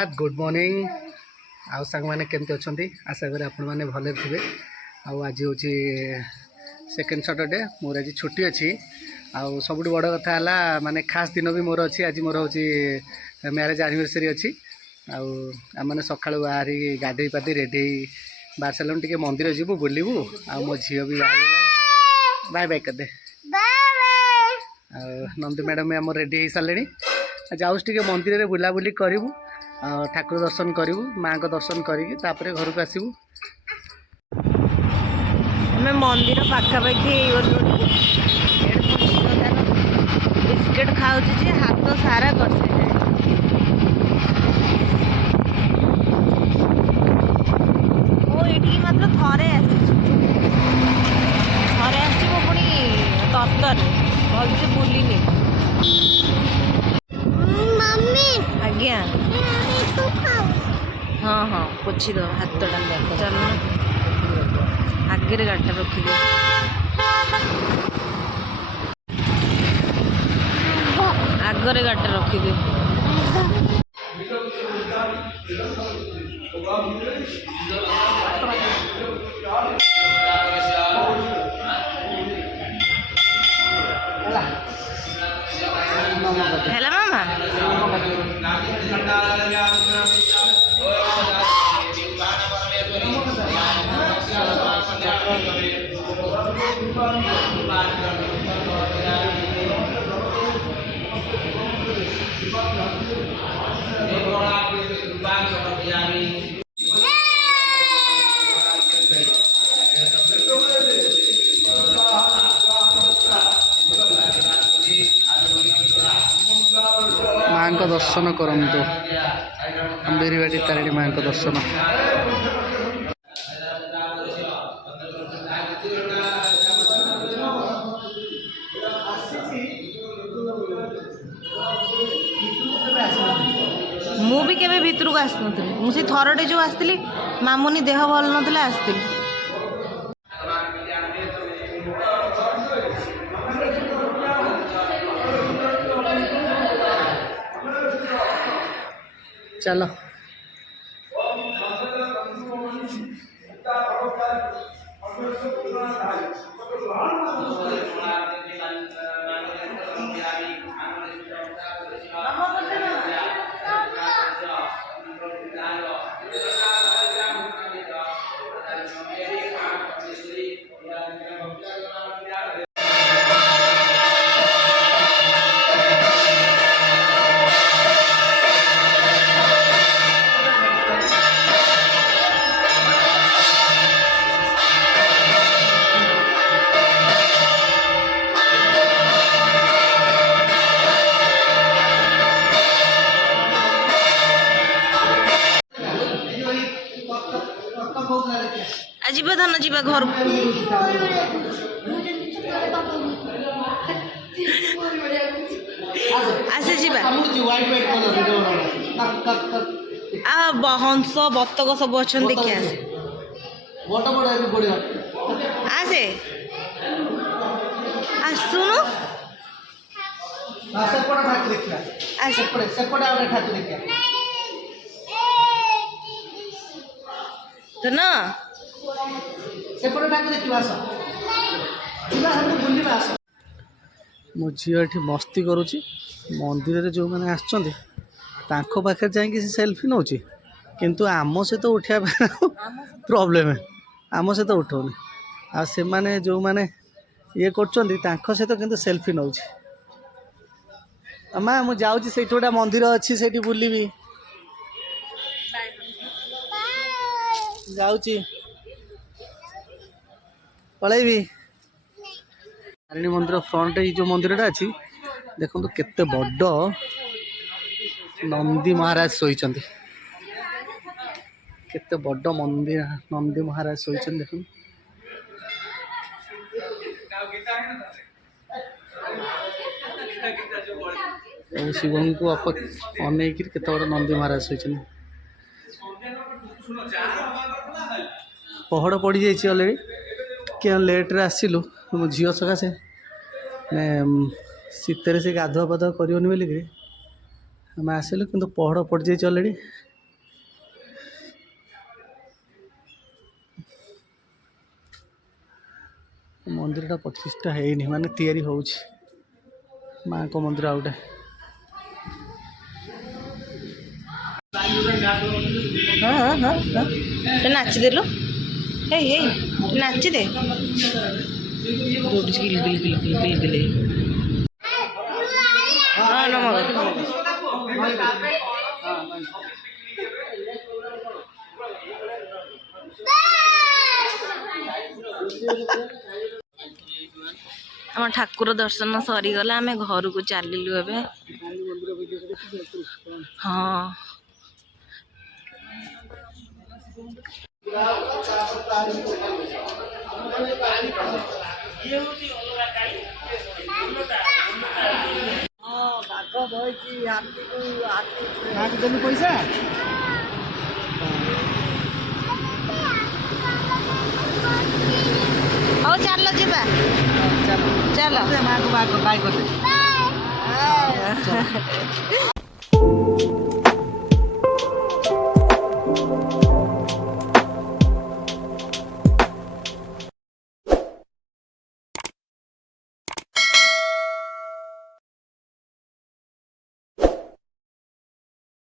सुप्रभात good morning आउ सांग मैंने केमती अच्छा आशा करें आपण मैंने भले थे आज हूँ सेकेंड सैटरडे मोर आज छुट्टी अच्छी आउ सब बड़ कथा है माने खास दिन भी मोर अच्छी आज मोर हूँ मैरेज एनिवर्सरी अच्छी आने सका बाहरी गाधे पाधे रेडी बाहर सारे टे मंदिर जीवु बुलू आ मो झी भी बाहर बाय बाय करदे नंदी मैडम आम रेडी हो सारे जाऊँ टे मंदिर में बुलाबुली करूँ ठाकुर दर्शन करूँ माँ को दर्शन करके घर को आसबू आम मंदिर पाखापाखि बिस्किट खाऊ हाथ सारा कसे ये मात्र थे पुणी तत्तर भलसे बुलिनी आज्ञा हाँ हाँ पोछी दो हाथ चल आगे गाड़ी रखिदे आगरे गाड़ी रखिदे हेला मामा माँ को दर्शन करंतु बेरीबाटी तारिणी माँ को दर्शन मु भी केवे भितर को आस मुझे थरटे जो आसती मामुनी देह भल ना आसती चलो जीवा धन जीवा घर आसे जीवा हंस बतक सब अच्छा देखिए आसे आसुनु तो ना मो झी ये मस्ती करुच्ची मंदिर में जो मैंने आखे जाकि सेल्फी नौ किंतु आम सहित उठा प्रोब्लेम है आम सहित उठाऊनी आ से माने जो माने ये कर सहित किंतु सेल्फी नौ माँ मुझे जाऊँगी से गोटे मंदिर अच्छी से बुलबी जाऊँगी पलैबी तारिणी मंदिर फ्रंट जो मंदिरटा अच्छी देखो केते बड़ नंदी महाराज शोचते केते बड़ मंदिर नंदी महाराज शोचते देख शिव को अनेक केते बड़ नंदी महाराज शोचते पहड़ पड़ जाइए अलरेडी क्या लेट्रे आसलु मो झील सकाशे शीतर से गाधुआ पाधुआ करनी बोलिक आम आसलु कि पहड़ पड़ जाइए अलरेडी मंदिरटा प्रतिष्ठा ହେଇନି ମାନେ ତିଆରି ହେଉଛି ମାଙ୍କ ମନ୍ଦିର ଆଉ ଗୋଟେ। ନାଚିଦେଲୁ ହେଇ ହେଇ ନାଚିଦେ ହଁ ନମ ଆମ ଠାକୁର ଦର୍ଶନ ସରିଗଲା ଆମେ ଘରକୁ ଚାଲିଲୁ ଏବେ। ହଁ ପଇସା ହଉ ଚାଲ ଯିବା ଚାଲ ମାକୁ ବାଇ କରିଦେ।